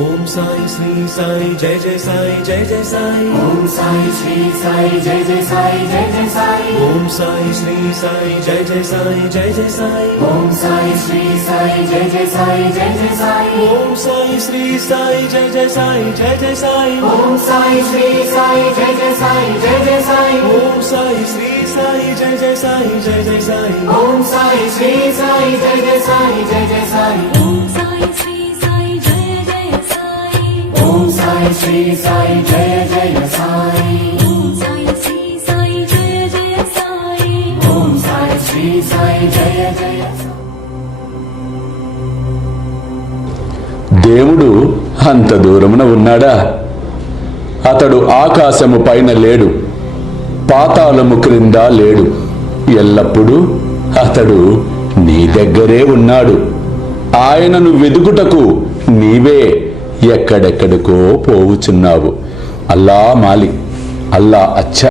ओम साई श्री साई जय जय साई जय जय साई। ओम साई श्री साई जय जय साई जय जय साई। ओम साई श्री साई जय जय साई जय जय साई। ओम साई श्री साई जय जय साई जय जय साई। ओम साई श्री साई जय जय साई जय जय साई। ओम साई श्री साई जय जय साई जय जय साई। ओम साई श्री साई जय जय साई जय जय साई। ओम साई श्री साई जय जय साई जय जय साई। ओम साई श्री साई जय जय साई। ओम साई श्री साई जय जय साई। ओम साई श्री साई जय जय साई। ओम साई श्री साई जय जय साई। దేవుడు అంత దూరమున ఉన్నాడా? అతడు ఆకాశము పైన లేడు, పాతాళము క్రింద లేడు. ఎల్లప్పుడూ అతడు నీ దగ్గరే ఉన్నాడు. ఆయనను వెదుకుటకు నీవే ఎక్కడెక్కడికో పోవుచున్నావు. అల్లా మాలిక్, అల్లా అచ్చా.